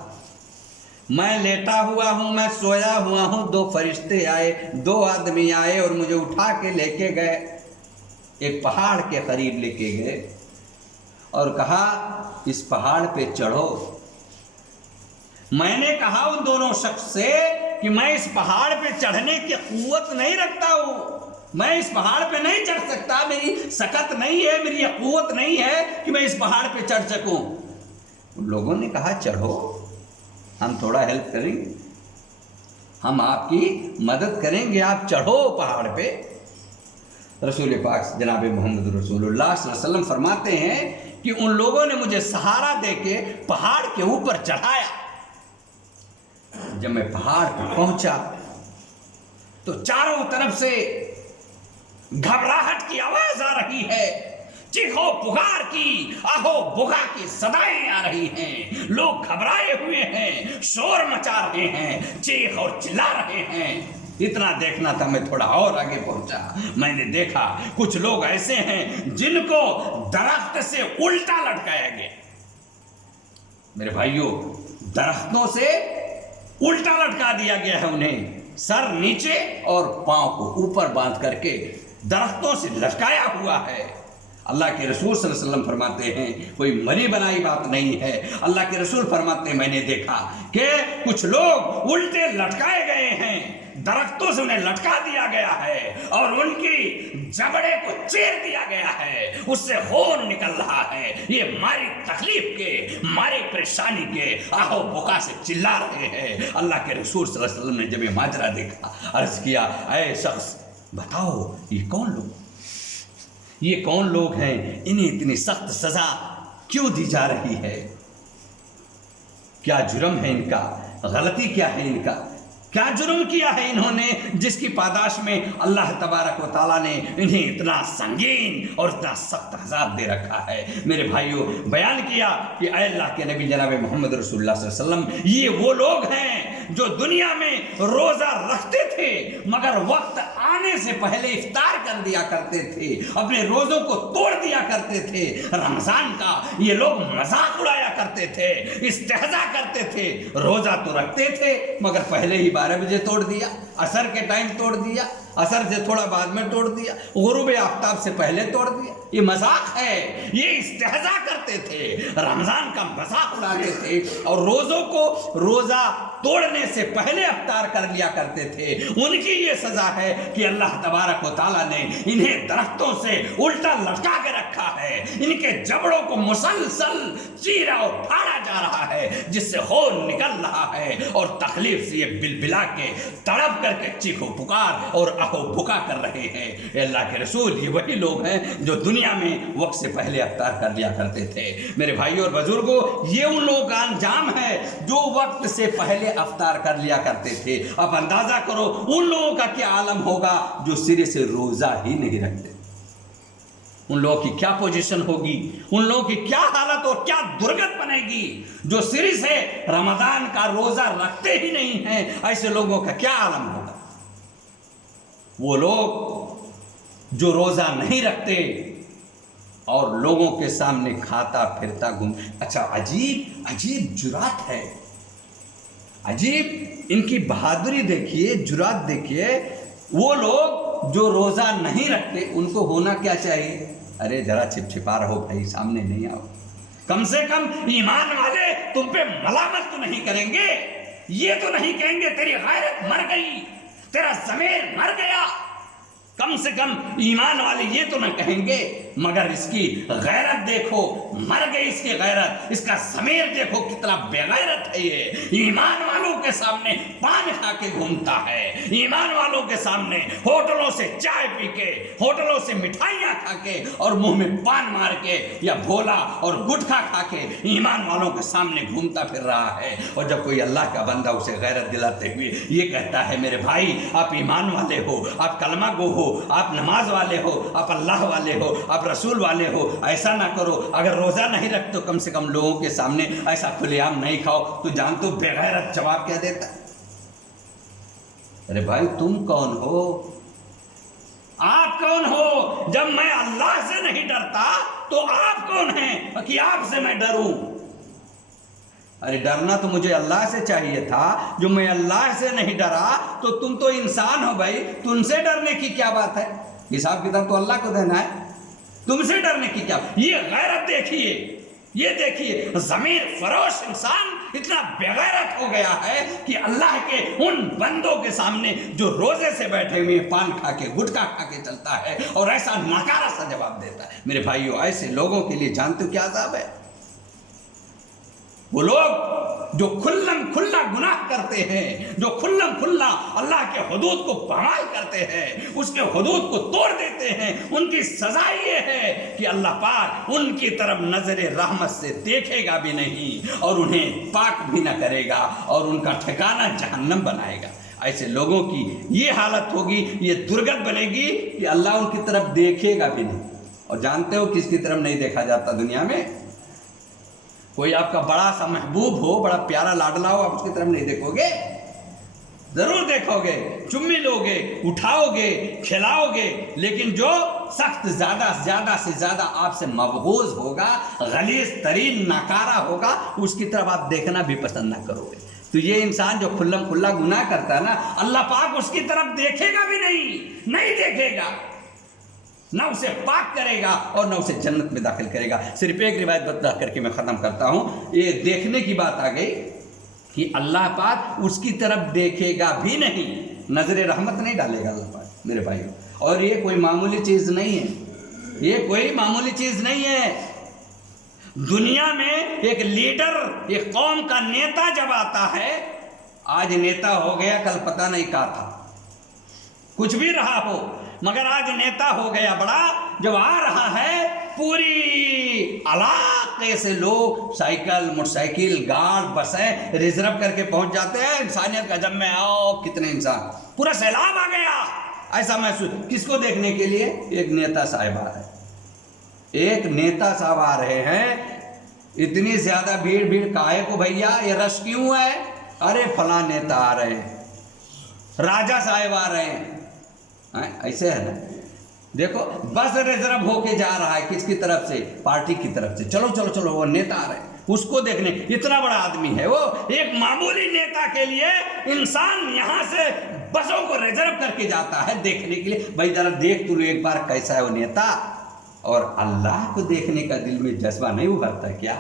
मैं लेटा हुआ हूँ, मैं सोया हुआ हूँ, 2 फरिश्ते आए, 2 आदमी आए और मुझे उठा के लेके गए, एक पहाड़ के करीब लेके गए और कहा इस पहाड़ पे चढ़ो। मैंने कहा उन दोनों शख्स से कि मैं इस पहाड़ पे चढ़ने की कुव्वत नहीं रखता हूँ, मैं इस पहाड़ पे नहीं चढ़ सकता, मेरी सकत नहीं है, मेरी कुव्वत नहीं है कि मैं इस पहाड़ पे चढ़ सकूं। उन लोगों ने कहा चढ़ो, हम थोड़ा हेल्प करेंगे, हम आपकी मदद करेंगे, आप चढ़ो पहाड़ पे। रसूल पाक जनाब मोहम्मद रसूलुल्लाह सल्लल्लाहु अलैहि वसल्लम फरमाते हैं कि उन लोगों ने मुझे सहारा देके पहाड़ के ऊपर चढ़ाया। जब मैं पहाड़ पर पहुंचा तो चारों तरफ से घबराहट की आवाज आ रही है, चीखो पुकार की, आहो बुगा की सदाएं आ रही हैं, लोग घबराए हुए हैं, शोर मचा रहे हैं, चीख और चिल्ला रहे हैं। इतना देखना था, मैं थोड़ा और आगे पहुंचा, मैंने देखा कुछ लोग ऐसे हैं जिनको दरख्त से उल्टा लटकाया गया। मेरे भाइयों, दरख्तों से उल्टा लटका दिया गया है उन्हें, सर नीचे और पांव को ऊपर बांध करके दरख्तों से लटकाया हुआ है। अल्लाह के रसूल सल्लल्लाहु अलैहि वसल्लम फरमाते हैं, कोई मरी बनाई बात नहीं है। अल्लाह के रसूल फरमाते हैं, मैंने देखा कि कुछ लोग उल्टे लटकाए गए हैं, दरख्तों से उन्हें लटका दिया गया है और उनकी जबड़े को चीर दिया गया है, उससे खून निकल रहा है। ये मारी तकलीफ के, मारी परेशानी के आहो बुका से चिल्ला रहे हैं। अल्लाह के रसूल सल्लल्लाहु अलैहि वसल्लम ने जब ये माजरा देखा, अर्ज किया, ऐ शख्स बताओ ये कौन लोग, ये कौन लोग हैं, इन्हें इतनी सख्त सजा क्यों दी जा रही है? क्या जुर्म है इनका, गलती क्या है इनका, क्या जुर्म किया है इन्होंने जिसकी पादाश में अल्लाह तबारक व तआला ने इन्हें इतना संगीन और इतना सख्त अज़ाब दे रखा है। मेरे भाइयों, बयान किया कि अल्लाह के नबी जनाब मोहम्मद रसूलुल्लाह सल्लल्लाहु अलैहि वसल्लम, ये वो लोग हैं جو دنیا میں روزہ رکھتے تھے مگر وقت آنے سے پہلے افطار کر دیا کرتے تھے، اپنے روزوں کو توڑ دیا کرتے تھے، رمضان کا یہ لوگ مذاق اڑایا کرتے تھے، استہزاء کرتے تھے، روزہ تو رکھتے تھے مگر پہلے ہی 12 بجے توڑ دیا، عصر کے ٹائم توڑ دیا، عصر سے تھوڑا بعد میں توڑ دیا، غروب آفتاب سے پہلے توڑ دیا۔ یہ مذاق ہے، یہ استہزاء کرتے تھے، رمضان کا مذاق اڑاتے تھے اور روزوں کو روزہ توڑنے سے پہلے افطار کر لیا کرتے تھے۔ ان کی یہ سزا ہے کہ اللہ تبارک و تعالیٰ نے انہیں درختوں سے الٹا لٹکا کے رکھا ہے، ان کے جبڑوں کو مسلسل چیرا اور پھاڑا جا رہا ہے جس سے خون نکل رہا ہے اور تکلیف سے یہ بلبلا کے تڑپ کر کے چیخو پکار اور اہو بکا کر رہے ہیں۔ اے اللہ کے رسول، یہ وہی لوگ ہیں جو دنیا میں وقت سے پہلے افطار کر لیا کرتے تھے۔ میرے بھائیوں اور بزرگوں، یہ ان لوگوں کا انجام ہے جو وقت سے پہلے افطار کر لیا کرتے تھے۔ اب اندازہ کرو ان لوگوں کا کیا عالم ہوگا جو سرے سے روزہ ہی نہیں رکھتے، ان لوگوں کی کیا پوزیشن ہوگی، ان لوگوں کی کیا حالت اور کیا درگت بنے گی جو سرے سے رمضان کا روزہ رکھتے ہی نہیں ہیں۔ ایسے لوگوں کا کیا عالم ہوگا؟ وہ لوگ جو روزہ نہیں رکھتے اور لوگوں کے سامنے کھاتا پھرتا گھوم، اچھا عجیب جرات ہے، عجیب ان کی بہادری دیکھیے، جرات دیکھیے۔ وہ لوگ جو روزہ نہیں رکھتے ان کو ہونا کیا چاہیے؟ ارے ذرا چھپا رہو بھائی، سامنے نہیں آؤ، کم سے کم ایمان والے تم پہ ملامت تو نہیں کریں گے، یہ تو نہیں کہیں گے تیری غیرت مر گئی، تیرا ضمیر مر گیا، کم سے کم ایمان والے یہ تو نہ کہیں گے۔ مگر اس کی غیرت دیکھو، مر گئی اس کی غیرت، اس کا ضمیر دیکھو کتنا بے غیرت ہے۔ یہ ایمان والوں کے سامنے پان کھا کے گھومتا ہے، ایمان والوں کے سامنے ہوٹلوں سے چائے پی کے، ہوٹلوں سے مٹھائیاں کھا کے اور منہ میں پان مار کے یا بھولا اور گٹکھا کھا کے ایمان والوں کے سامنے گھومتا پھر رہا ہے۔ اور جب کوئی اللہ کا بندہ اسے غیرت دلاتے ہوئے یہ کہتا ہے میرے بھائی آپ ایمان والے ہو، آپ کلمہ گو ہو، آپ نماز والے ہو، آپ اللہ والے ہو، آپ رسول والے ہو، ایسا نہ کرو، اگر روزہ نہیں رکھ تو کم سے کم لوگوں کے سامنے ایسا کھلے عام نہیں کھاؤ، تو جان تو بے غیرت جواب کیا دیتا ہے؟ ارے بھائی تم کون ہو؟ آپ کون ہو؟ جب میں اللہ سے نہیں ڈرتا تو آپ کون ہیں کہ آپ سے میں ڈروں؟ ارے ڈرنا تو مجھے اللہ سے چاہیے تھا، جو میں اللہ سے نہیں ڈرا تو تم تو انسان ہو بھائی، تم سے ڈرنے کی کیا بات ہے؟ حساب کتاب تو اللہ کو دینا ہے، تم سے ڈرنے کی کیا؟ یہ غیرت دیکھیے، یہ دیکھیے، ضمیر فروش انسان اتنا بے غیرت ہو گیا ہے کہ اللہ کے ان بندوں کے سامنے جو روزے سے بیٹھے ہوئے پان کھا کے گٹکا کھا کے چلتا ہے اور ایسا ناکارہ سا جواب دیتا ہے۔ میرے بھائیوں، ایسے لوگوں کے لیے جانتے ہو کیا عذاب ہے؟ وہ لوگ جو کھلم کھلا گناہ کرتے ہیں، جو کھلم کھلا اللہ کے حدود کو پامال کرتے ہیں، اس کے حدود کو توڑ دیتے ہیں، ان کی سزا یہ ہے کہ اللہ پاک ان کی طرف نظر رحمت سے دیکھے گا بھی نہیں اور انہیں پاک بھی نہ کرے گا اور ان کا ٹھکانہ جہنم بنائے گا۔ ایسے لوگوں کی یہ حالت ہوگی، یہ درگت بنے گی کہ اللہ ان کی طرف دیکھے گا بھی نہیں۔ اور جانتے ہو کس کی طرف نہیں دیکھا جاتا دنیا میں؟ کوئی آپ کا بڑا سا محبوب ہو، بڑا پیارا لاڈلا ہو، آپ اس کی طرف نہیں دیکھو گے؟ ضرور دیکھو گے، چمی لو گے، اٹھاؤ گے، کھلاؤ گے، لیکن جو سخت زیادہ سے زیادہ آپ سے مبغوض ہوگا، غلیظ ترین ناکارہ ہوگا، اس کی طرف آپ دیکھنا بھی پسند نہ کرو گے۔ تو یہ انسان جو کھلم کھلا گناہ کرتا ہے نا، اللہ پاک اس کی طرف دیکھے گا بھی نہیں دیکھے گا، نہ اسے پاک کرے گا اور نہ اسے جنت میں داخل کرے گا۔ صرف ایک روایت بتا کر کے میں ختم کرتا ہوں۔ یہ دیکھنے کی بات آ گئی کہ اللہ پاک اس کی طرف دیکھے گا بھی نہیں، نظر رحمت نہیں ڈالے گا اللہ پاک میرے بھائیوں۔ اور یہ کوئی معمولی چیز نہیں ہے، یہ کوئی معمولی چیز نہیں ہے۔ دنیا میں ایک لیڈر، ایک قوم کا نیتا جب آتا ہے، آج نیتا ہو گیا، کل پتہ نہیں کہا تھا، کچھ بھی رہا ہو، مگر آج نیتا ہو گیا بڑا، جب آ رہا ہے پوری علاقے سے لوگ سائیکل، موٹر سائیکل، گاڑ، بسیں ریزرو کر کے پہنچ جاتے ہیں۔ انسانیت کا جب میں آؤ، کتنے انسان، پورا سیلاب آ گیا، ایسا محسوس۔ کس کو دیکھنے کے لیے؟ ایک نیتا صاحب آ رہے ہیں، ایک نیتا صاحب آ رہے ہیں۔ اتنی زیادہ بھیڑ کاہے کو بھیا؟ یہ رش کیوں ہے؟ अरे फलां नेता आ रहे हैं, राजा साहब आ रहे हैं, ऐसे है ना। देखो बस रिजर्व होके जा रहा है, किसकी तरफ से? पार्टी की तरफ से। चलो चलो चलो, वो नेता आ रहे हैं, उसको देखने। इतना बड़ा आदमी है वो, एक मामूली नेता के लिए इंसान यहाँ से बसों को रिजर्व करके जाता है देखने के लिए। भाई जरा देख तू एक बार कैसा है वो नेता। और अल्लाह को देखने का दिल में जज्बा नहीं उभरता क्या?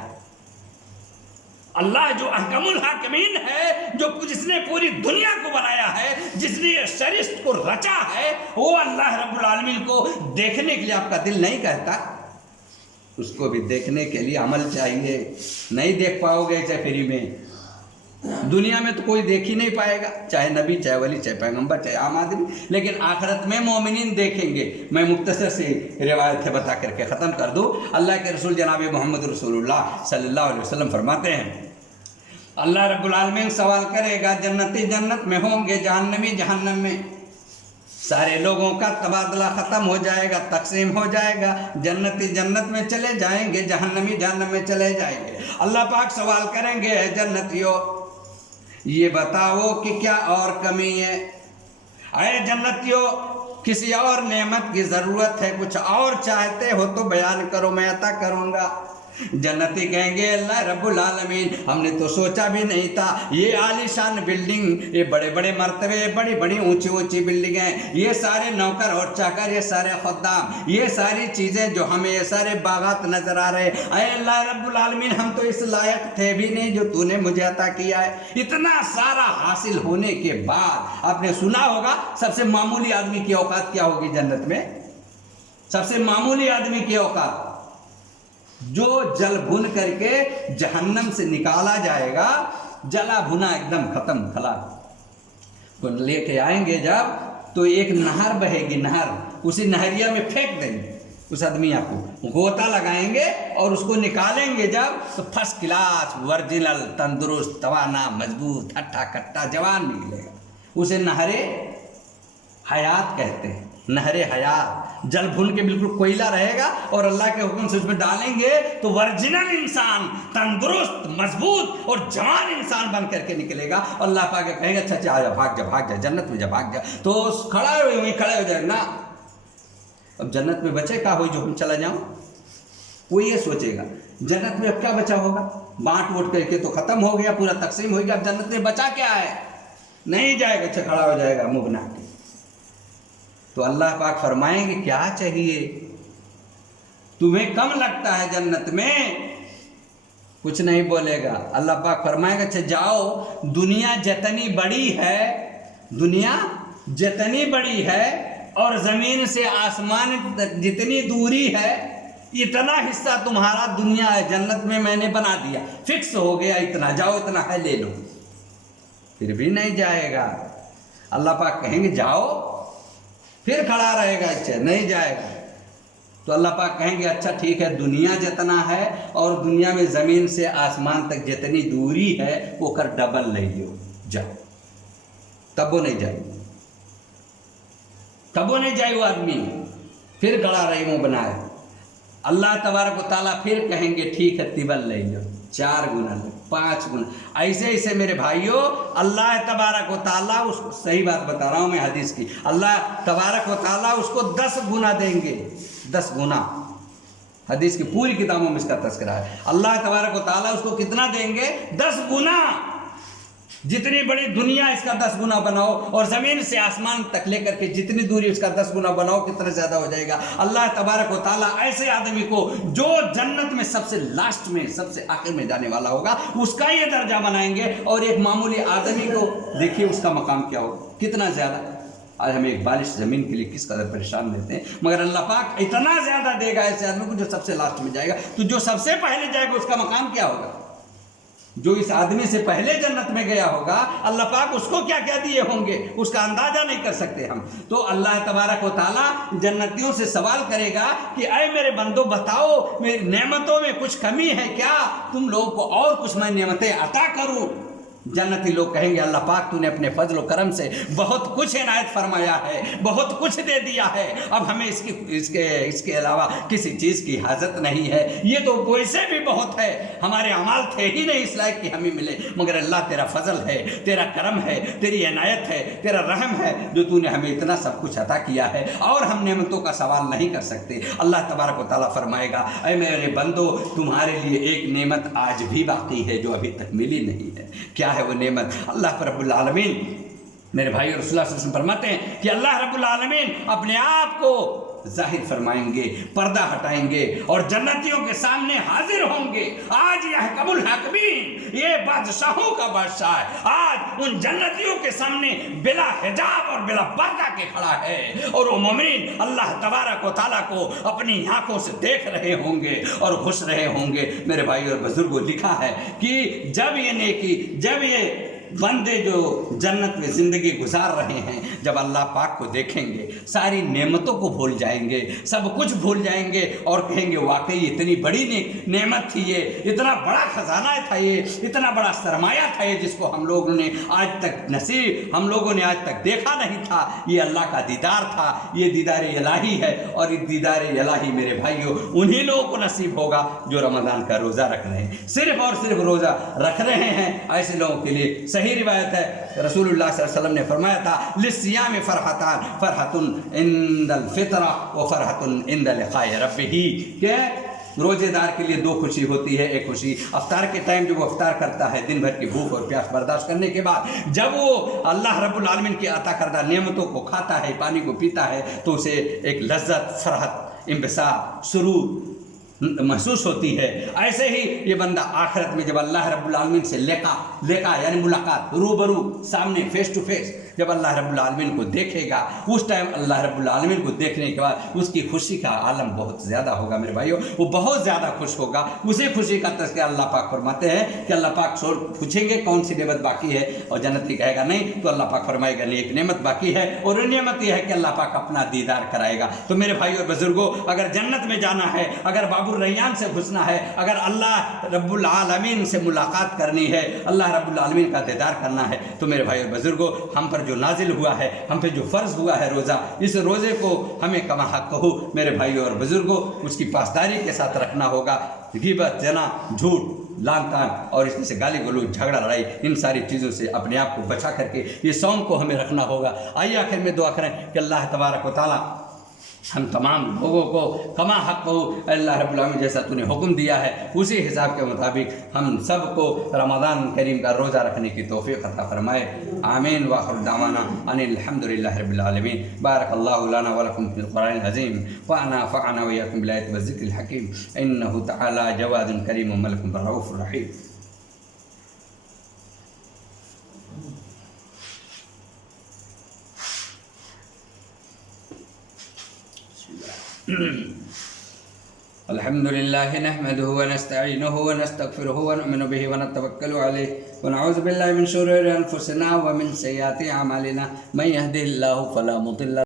अल्लाह जो अहकमुल हाकिमीन है, जो जिसने पूरी दुनिया को बनाया है, जिसने सृष्टि को रचा है, वो अल्लाह रब्बुल आलमीन को देखने के लिए आपका दिल नहीं कहता? उसको भी देखने के लिए अमल चाहिए। नहीं देख पाओगे ऐसे फ्री में। दुनिया में तो कोई देख ही नहीं पाएगा, चाहे नबी, चाहे वली, चाहे पैगंबर, चाहे आम आदमी। लेकिन आखिरत में मोमिनीन देखेंगे। मैं मुख्तसर से रिवायतें बता करके ख़त्म कर दूँ। अल्लाह के रसूल जनाब मोहम्मद रसूलुल्लाह सल्लल्लाहु अलैहि वसल्लम फरमाते हैं, अल्लाह रब्बुल आलमीन सवाल करेगा, जन्नती जन्नत में होंगे, जहन्नमी जहन्नम में। सारे लोगों का तबादला ख़त्म हो जाएगा, तकसीम हो जाएगा। जन्नती जन्नत में चले जाएंगे, जहन्नमी जहन्नम में चले जाएंगे। अल्लाह पाक सवाल करेंगे, जन्नतियों ये बताओ कि क्या और कमी है? अरे जन्नतियों, किसी और नेमत की ज़रूरत है, कुछ और चाहते हो तो बयान करो, मैं अता करूँगा। जन्नती कहेंगे, अल्लाह रब्बुल आलमीन हमने तो सोचा भी नहीं था, ये आलीशान बिल्डिंग, ये बड़े बड़े मर्तबे, बड़ी बड़ी ऊंची ऊंची बिल्डिंग हैं, ये सारे नौकर और चाकर, ये सारे खुद्दाम, ये सारी चीज़ें जो हमें, ये सारे बागात नज़र आ रहे हैं। अरे अल्लाह रब्बुल आलमीन हम तो इस लायक थे भी नहीं जो तूने मुझे अता किया है। इतना सारा हासिल होने के बाद आपने सुना होगा सबसे मामूली आदमी की औकात क्या होगी जन्नत में? सबसे मामूली आदमी की औकात जो जल भुन करके जहन्नम से निकाला जाएगा, जला भुना एकदम खत्म खला को लेके आएंगे जब, तो एक नहर बहेगी, नहर, उसी नहरिया में फेंक देंगे उस आदमिया को, गोता लगाएंगे और उसको निकालेंगे जब, तो फर्स्ट क्लास वर्जिनल तंदुरुस्त तवाना मजबूत हट्टा कट्टा जवान निकलेगा। उसे नहरे हयात कहते हैं, नहरे हयात। जल भुन के बिल्कुल कोयला रहेगा और अल्लाह के हुक्म से उसमें डालेंगे तो वर्जिनल इंसान, तंदुरुस्त मजबूत और जवान इंसान बन करके निकलेगा। अल्लाह पाक कहेगा, अच्छा अच्छा आजा, भाग जा जन्नत में जा, भाग जा। तो खड़ा वहीं खड़े हो जाएगा ना। अब जन्नत में बचे का हो जो हम चला जाऊं? वो ये सोचेगा जन्नत में अब क्या बचा होगा, बांट वोट करके तो खत्म हो गया, पूरा तकसीम हो गया, अब जन्नत में बचा क्या है? नहीं जाएगा, अच्छा खड़ा हो जाएगा मुंह बना के। तो अल्लाह पाक फरमाएंगे, क्या चाहिए तुम्हें, कम लगता है जन्नत में? कुछ नहीं बोलेगा। अल्लाह पाक फरमाएगा, अच्छा जाओ, दुनिया जितनी बड़ी है, दुनिया जितनी बड़ी है और ज़मीन से आसमान जितनी दूरी है, इतना हिस्सा तुम्हारा दुनिया है, जन्नत में मैंने बना दिया, फिक्स हो गया, इतना जाओ, इतना है ले लो। फिर भी नहीं जाएगा। अल्लाह पाक कहेंगे जाओ, फिर खड़ा रहेगा, अच्छा नहीं जाएगा। तो अल्लाह पाक कहेंगे, अच्छा ठीक है, दुनिया जितना है और दुनिया में ज़मीन से आसमान तक जितनी दूरी है वो कर डबल ले लो, जाओ। तब वो नहीं जाए, तब वो नहीं जाए वो आदमी, फिर खड़ा रही मुँह बनाए। अल्लाह तबारक व तआला फिर कहेंगे, ठीक है तिबल ले लो, 4 गुना ले, 5 गुना। ऐसे ऐसे मेरे भाइयों, अल्लाह तबारक व तआला उसको, सही बात बता रहा हूँ मैं हदीस की, अल्लाह तबारक व तआला उसको 10 गुना देंगे, 10 गुना। हदीस की पूरी किताबों में इसका तज़किरा है। अल्लाह तबारक व तआला उसको कितना देंगे? 10 गुना। जितनी बड़ी दुनिया इसका 10 गुना बनाओ और ज़मीन से आसमान तक लेकर के जितनी दूरी उसका 10 गुना बनाओ, कितना ज़्यादा हो जाएगा। अल्लाह तबारक व तआला ऐसे आदमी को जो जन्नत में सबसे लास्ट में, सबसे आखिर में जाने वाला होगा, उसका ये दर्जा बनाएंगे। और एक मामूली आदमी को देखिए उसका मकाम क्या होगा, कितना ज़्यादा। आज हमें एक बालिश ज़मीन के लिए किस कदर परेशान रहते हैं, मगर अल्लाह पाक इतना ज़्यादा देगा ऐसे आदमी को जो सबसे लास्ट में जाएगा। तो जो सबसे पहले जाएगा उसका मकाम क्या होगा? जो इस आदमी से पहले जन्नत में गया होगा, अल्लाह पाक उसको क्या क्या दिए होंगे उसका अंदाजा नहीं कर सकते हम। तो अल्लाह तबारक व तआला जन्नतियों से सवाल करेगा कि अय मेरे बंदो, बताओ मेरी नेमतों में कुछ कमी है क्या? तुम लोगों को और कुछ मैं नेमतें अता करूं? जन्नती लोग कहेंगे अल्लाह पाक तूने अपने फजल व करम से बहुत कुछ इनायत फरमाया है, बहुत कुछ दे दिया है, अब हमें इसके अलावा किसी चीज़ की हाजत नहीं है, ये तो वैसे भी बहुत है, हमारे अमाल थे ही नहीं इस लायक कि हमें मिले, मगर अल्लाह तेरा फजल है, तेरा करम है, तेरी इनायत है, तेरा रहम है जो तूने हमें इतना सब कुछ अता किया है और हम नेमतों का सवाल नहीं कर सकते। अल्लाह तबारक व तआला फरमाएगा ऐ मेरे बंदो तुम्हारे लिए एक नेमत आज भी बाकी है जो अभी तक मिली नहीं है। क्या है वो नेमत? अल्लाह रब्बुल आलमीन, मेरे भाई रसूलुल्लाह सल्लल्लाहु अलैहि वसल्लम फरमाते हैं कि अल्लाह रब्बुल आलमीन अपने आप को जाहिर फरमाएंगे, पर्दा हटाएंगे और जन्नतियों के सामने हाजिर होंगे। आज यह कबुल हकमीन, ये बादशाहों का बादशाह है, आज उन जन्नतियों के सामने बिला हिजाब और बिला पर्दा के खड़ा है और वो मोमिन अल्लाह तबारक व तआला को अपनी आंखों से देख रहे होंगे और खुश रहे होंगे। मेरे भाई और बुजुर्गों, लिखा है कि जब ये नेकी, जब ये बंदे जो जन्नत में ज़िंदगी गुजार रहे हैं, जब अल्लाह पाक को देखेंगे सारी नेमतों को भूल जाएंगे, सब कुछ भूल जाएंगे और कहेंगे वाकई इतनी बड़ी नेमत थी ये, इतना बड़ा खजाना था ये, इतना बड़ा सरमाया था ये जिसको हम लोगों ने आज तक नसीब, हम लोगों ने आज तक देखा नहीं था। ये अल्लाह का दीदार था, ये दीदार इलाही है और ये दीदार इलाही मेरे भाइयों उन्हीं लोगों को नसीब होगा जो रमज़ान का रोज़ा रख रहे हैं, सिर्फ और सिर्फ रोज़ा रख रहे हैं। ऐसे लोगों के लिए सही रिवायत है, रसूलुल्लाह सल्लल्लाहु अलैहि वसल्लम ने फरमाया था लिस्सियाम फरहतान, फरहतुन इंदल फित्रा व फरहतुन इंदल लिक़ाए रब्बिही, के रोजेदार के लिए दो खुशी होती है। एक खुशी अफ्तार के टाइम जब वो अफ्तार करता है, दिन भर की भूख और प्यास बर्दाश्त करने के बाद जब वो अल्लाह रब्बुल आलमीन की अता करदा नेमतों को खाता है, पानी को पीता है, तो उसे एक लज्जत, फरहत, इंबिसार, सुरूर महसूस होती है। ऐसे ही ये बंदा आखिरत में जब अल्लाह रब्बुल आलमीन से लेका यानी मुलाकात, रूबरू, सामने, फेस टू फेस जब अल्लाह रब्बुल आलमीन को देखेगा, उस टाइम अल्लाह रब्बुल आलमीन को देखने के बाद उसकी खुशी का आलम बहुत ज़्यादा होगा। मेरे भाइयों, वो बहुत ज़्यादा खुश होगा। उसी खुशी का तज़किरा अल्लाह पाक फरमाते हैं कि अल्लाह पाक पूछेंगे कौन सी नेमत बाकी है, और जन्नती कहेगा नहीं, तो अल्लाह पाक फरमाएगा नहीं, एक नेमत बाकी है और नेमत यह है कि अल्लाह पाक अपना दीदार कराएगा। तो मेरे भाइयों और बुजुर्गों, अगर जन्नत में जाना है, अगर बाबुर रैयान से घुसना है, अगर अल्लाह रब्बुल आलमीन से मुलाकात करनी है, अल्लाह रब्बुल आलमीन का दीदार करना है, तो मेरे भाई और बुजुर्गों, हम पर जो नाजिल हुआ है, हम पे जो फ़र्ज़ हुआ है रोज़ा, इस रोज़े को हमें कमा हक कहो मेरे भाइयों और बुजुर्गों उसकी पासदारी के साथ रखना होगा। ग़ीबत, जना, झूठ, लान तान और इसमें से गाली गलौज, झगड़ा, लड़ाई, इन सारी चीज़ों से अपने आप को बचा करके ये सौम को हमें रखना होगा। आइए आखिर में दुआ करें कि अल्लाह तबारक व तआला हम तमाम लोगों को कमा हक हो, अल्लाह रब्बुल आलमीन जैसा तूने हुक्म दिया है उसी हिसाब के मुताबिक हम सब को रमज़ान करीम का रोज़ा रखने की तौफ़ीक़ अता फरमाए। आमीन व आखिर दावाना अनिल हम्दुलिल्लाहि रब्बिल आलमीन। बारकल्लाहु लना व लकुम फिल क़ुरआनिल अज़ीम व नफ़अना व इय्याकुम बिल आयाति व ज़िक्रिल हकीम इन्नहु तआला जवादुन करीमुन मलिकुन रऊफ़ुर रहीम। अल्हम्दुलिल्लाह नहमदुहु व नस्तईनुहु व नस्तगफिरुहु व नु'मिनु बिही व नतवक्कलु अलैहि व नऊज़ु बिल्लाहि मिन शुरूरि अनफुसिना व मिन सय्यिआति अमालिना। मन यहदिहिल्लाहु फला मुदिल्ल